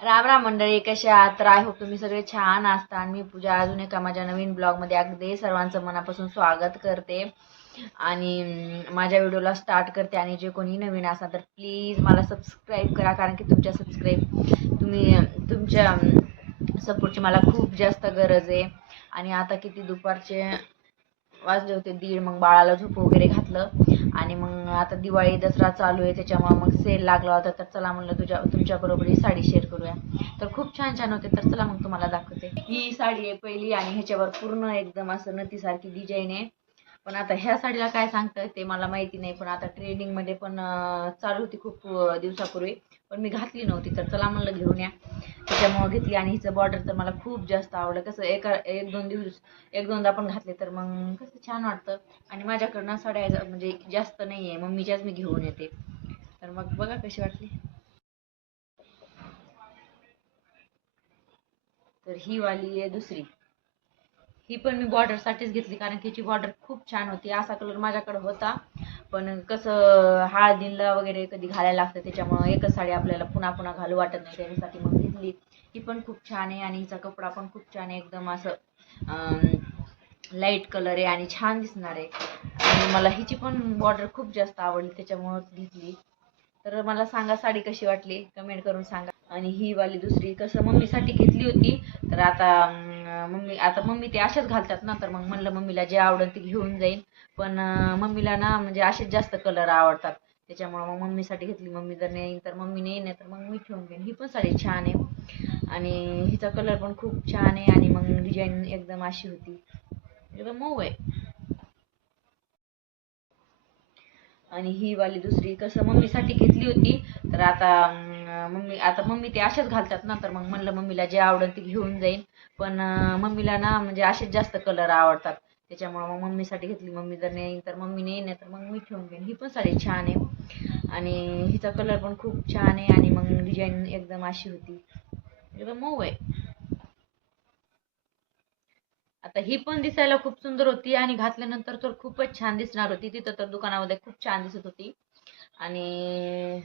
राम राम मंडळी, कशा आहात? तर आय होप तुम्ही सगळे छान असता. आणि मी पूजा अजून एका माझ्या नवीन ब्लॉगमध्ये अगदी सर्वांचं मनापासून स्वागत करते. आणि माझ्या व्हिडिओला स्टार्ट करते. आणि जे कोणी नवीन असाल तर प्लीज मला सबस्क्राईब करा, कारण की तुमच्या सपोर्टची मला खूप जास्त गरज आहे. आणि आता किती दुपारचे वाजले होते 1:30. मग बाळाला झोप वगैरे घातलं आणि मग आता दिवाळी दसरा चालू आहे, त्याच्यामुळे मग सेल लागला होता. तर चला म्हणलं तुमच्याबरोबर ही साडी शेअर करूया. तर खूप छान छान होते. तर चला मग तुम्हाला दाखवते. ही साडी आहे पहिली आणि ह्याच्यावर पूर्ण एकदम असं नथीसारखी डिझाईन आहे. पण आता ह्या साडीला काय सांगतं ते मला माहिती नाही. पण आता ट्रेंडिंगमध्ये पण चालू होती खूप दिवसापूर्वी, पण मी घातली नव्हती. तर चला म्हणलं घेऊन या, त्याच्यामुळे घेतली. आणि हिचं बॉर्डर तर मला खूप जास्त आवडलं. कसं एक दोन दिवस एक दोनदा पण घातले तर मग कसं छान वाटतं. आणि माझ्याकडनं साड्या म्हणजे जास्त नाही आहे, मम्मीच्याच मी घेऊन येते. तर मग बघा कशी वाटली. तर ही वाली आहे दुसरी. ही पण मी बॉर्डरसाठीच घेतली, कारण की हिची बॉर्डर खूप छान होती. असा कलर माझ्याकडे होता, पण कसं हळदीला वगैरे कधी घालायला लागतं, त्याच्यामुळं एकच साडी आपल्याला पुन्हा पुन्हा घालू वाटत नाही, त्याच्यासाठी मग घेतली. ही पण खूप छान आहे आणि हिचा कपडा पण खूप छान आहे. एकदम असं लाईट कलर आहे आणि छान दिसणार आहे. आणि मला हिची पण बॉर्डर खूप जास्त आवडली, त्याच्यामुळं घेतली. तर मला सांगा साडी कशी वाटली, कमेंट करून सांगा. आणि ही वाली दुसरी कसं मम्मीसाठी घेतली होती. तर मम्मी ते अशाच घालतात ना, तर मग म्हणलं मम्मीला जे आवडेल ते घेऊन जाईन. पण मम्मीला ना म्हणजे असेच जास्त कलर आवडतात, त्याच्यामुळे मग मम्मीसाठी घेतली. मम्मी जर नाही तर मम्मी नाही तर मग मी ठेवून घेईन. ही पण साडी छान आहे आणि हिचा कलर पण खूप छान आहे. आणि मग डिझाईन एकदम अशी होती, एकदम मऊ आहे. आणि ही वाली दुसरी कसं मम्मीसाठी घेतली होती. तर आता मम्मी ते अशाच घालतात ना, तर मग म्हणलं मम्मीला जे आवडेल ते घेऊन जाईन. पण मम्मीला ना म्हणजे असेच जास्त कलर आवडतात, त्याच्यामुळे मग मम्मीसाठी घेतली. मम्मी जर नाही तर मम्मी नाही तर मग मी ठेवून घेईन. ही पण साडी छान आहे आणि हिचा कलर पण खूप छान आहे. आणि मग डिझाईन एकदम अशी होती, एकदम मऊ आहे. आता ही पण दिसायला खूप सुंदर होती आणि घातल्यानंतर तर खूपच छान दिसणार होती. तिथं तर दुकानामध्ये खूप छान दिसत होती. आणि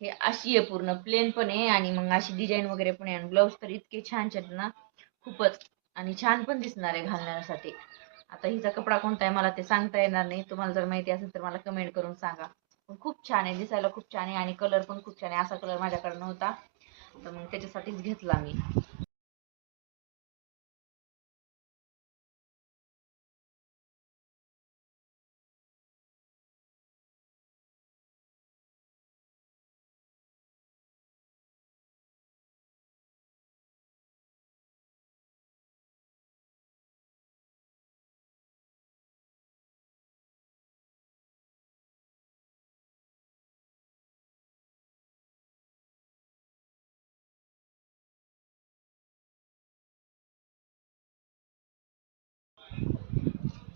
हे अशी आहे, पूर्ण प्लेन पण आहे आणि मग अशी डिझाईन वगैरे पण आहे. आणि ब्लाऊज तर इतके छान छान ना, खूपच. आणि छान पण दिसणार आहे घालण्यासाठी. आता हिचा कपडा कोणता आहे मला ते सांगता येणार नाही. तुम्हाला जर माहिती असेल तर मला कमेंट करून सांगा. पण खूप छान आहे, दिसायला खूप छान आहे आणि कलर पण खूप छान आहे. असा कलर माझ्याकडे नव्हता, तर मग त्याच्यासाठीच घेतला मी.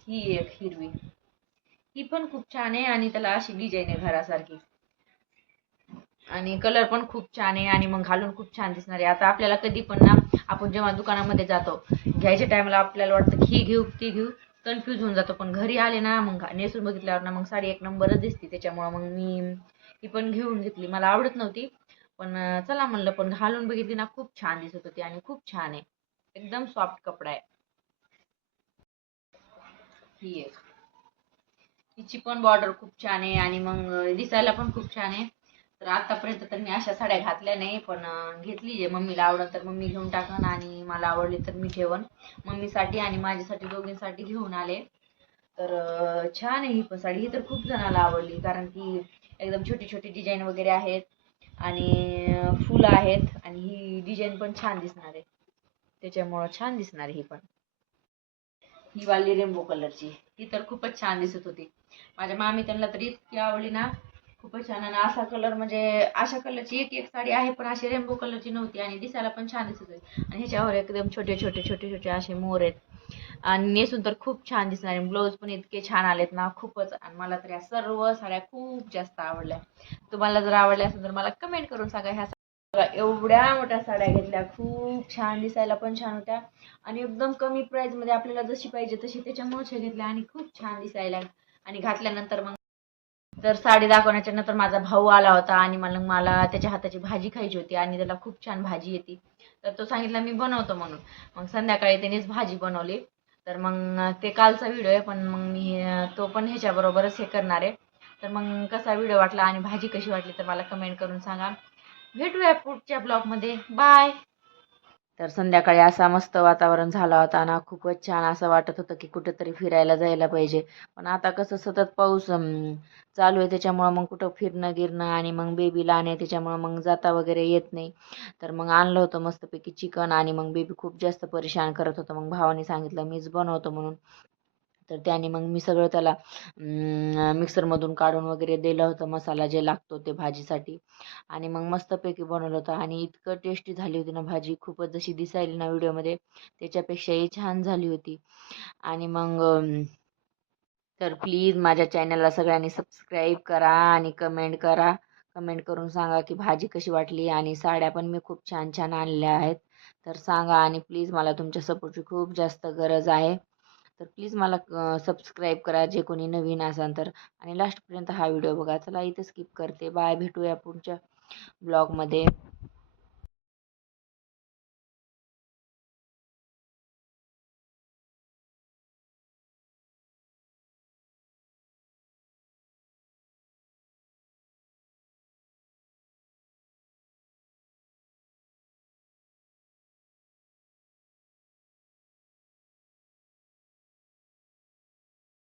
ही एक हिरवी, ही पण खूप छान आहे आणि त्याला अशी डिझाईन आहे घरासारखी. आणि कलर पण खूप छान आहे आणि मग घालून खूप छान दिसणार आहे. आता आपल्याला कधी पण ना, आपण जेव्हा दुकानामध्ये जातो घ्यायच्या टायमाला आपल्याला वाटतं की ही घेऊ ती घेऊ, कन्फ्यूज होऊन जातो. पण घरी आले ना मग नेसून बघितल्यावर ना मग साडी एक नंबरच दिसते. त्याच्यामुळे मग मी ही पण घेऊन घेतली. मला आवडत नव्हती, पण चला म्हणलं, पण घालून बघितली ना खूप छान दिसत होती आणि खूप छान आहे. एकदम सॉफ्ट कपडा आहे. ही एक, हिची पण बॉर्डर खूप छान आहे आणि मग दिसायला पण खूप छान आहे. तर आतापर्यंत तर मी अशा साड्या घातल्या नाही, पण घेतली. जे मम्मीला आवडत तर मम्मी घेऊन टाकन आणि मला आवडली तर मी ठेवन. मम्मीसाठी आणि माझ्यासाठी दोघींसाठी घेऊन आले. तर छान आहे ही पण साडी. ही तर खूप जणाला आवडली, कारण की एकदम छोटी छोटी डिझाईन वगैरे आहेत आणि फुलं आहेत आणि ही डिझाईन पण छान दिसणार आहे, त्याच्यामुळं छान दिसणार आहे ही पण. ही वाली रेनबो कलरची, ही तर खूपच छान दिसत होती. माझ्या मामी त्यांना तर इतकी आवडली ना, खूपच छान. आणि असा कलर म्हणजे अशा कलरची एक एक साडी आहे, पण अशी रेनबो कलरची नव्हती आणि दिसायला पण छान दिसत होती. आणि ह्याच्यावर एकदम छोटे छोटे छोटे छोटे असे मोर आहेत आणि नेसून तर खूप छान दिसणार आहे. ब्लाऊज पण इतके छान आलेत ना, खूपच. आणि मला तर या सर्व साड्या खूप जास्त आवडल्या. तुम्हाला जर आवडल्या असेल तर मला कमेंट करून सांगा. ह्या बघा, एवढ्या मोठ्या साड्या घेतल्या, खूप छान, दिसायला पण छान होत्या आणि एकदम कमी प्राइस मध्ये आपल्याला जशी पाहिजे तशी, त्याच्यामुळेच हे घेतल्या आणि खूप छान दिसायला. आणि घातल्यानंतर मग तर साडी दाखवण्याच्या नंतर माझा भाऊ आला होता आणि मला त्याच्या हाताची भाजी खायची होती आणि त्याला खूप छान भाजी येते. तर तो सांगितला मी बनवतो म्हणून. मग संध्याकाळी त्यानेच भाजी बनवली. तर मग ते कालचा व्हिडिओ आहे, पण मग मी तो पण ह्याच्याबरोबरच हे करणार आहे. तर मग कसा व्हिडिओ वाटला आणि भाजी कशी वाटली तर मला कमेंट करून सांगा. भेटूया पुढच्या ब्लॉगमध्ये. बाय. तर संध्याकाळी असा मस्त वातावरण झाला होता ना, खूपच छान असं वाटत होतं की कुठेतरी फिरायला जायला पाहिजे. पण आता कसं सतत पाऊस चालू आहे, त्याच्यामुळं मग कुठं फिरणं गिरणं आणि मग बेबी लहान आहे त्याच्यामुळं मग जाता वगैरे येत नाही. तर मग आणलं होतं मस्तपैकी चिकन आणि मग बेबी खूप जास्त परेशान करत होतं. मग भावाने सांगितलं मीच बनवतो म्हणून. तर त्याने मग मी सगळं त्याला मिक्सरमधून काढून वगैरे दिलं होतं मसाला जे लागतो ते भाजीसाठी. आणि मग मस्तपैकी बनवलं होतं आणि इतकं टेस्टी झाली होती ना भाजी, खूपच जशी दिसायली ना व्हिडिओमध्ये त्याच्यापेक्षाही छान झाली होती. आणि मग तर प्लीज माझ्या चॅनलला सगळ्यांनी सबस्क्राईब करा आणि कमेंट करा. कमेंट करून सांगा की भाजी कशी वाटली आणि साड्या पण मी खूप छान छान आणल्या आहेत. तर सांगा आणि प्लीज मला तुमच्या सपोर्टची खूप जास्त गरज आहे. तर प्लीज मला सबस्क्राईब करा जे कोणी नवीन असाल तर. आणि लास्टपर्यंत हा व्हिडिओ बघा. चला इथे स्किप करते. बाय. भेटूया पुढच्या ब्लॉगमध्ये.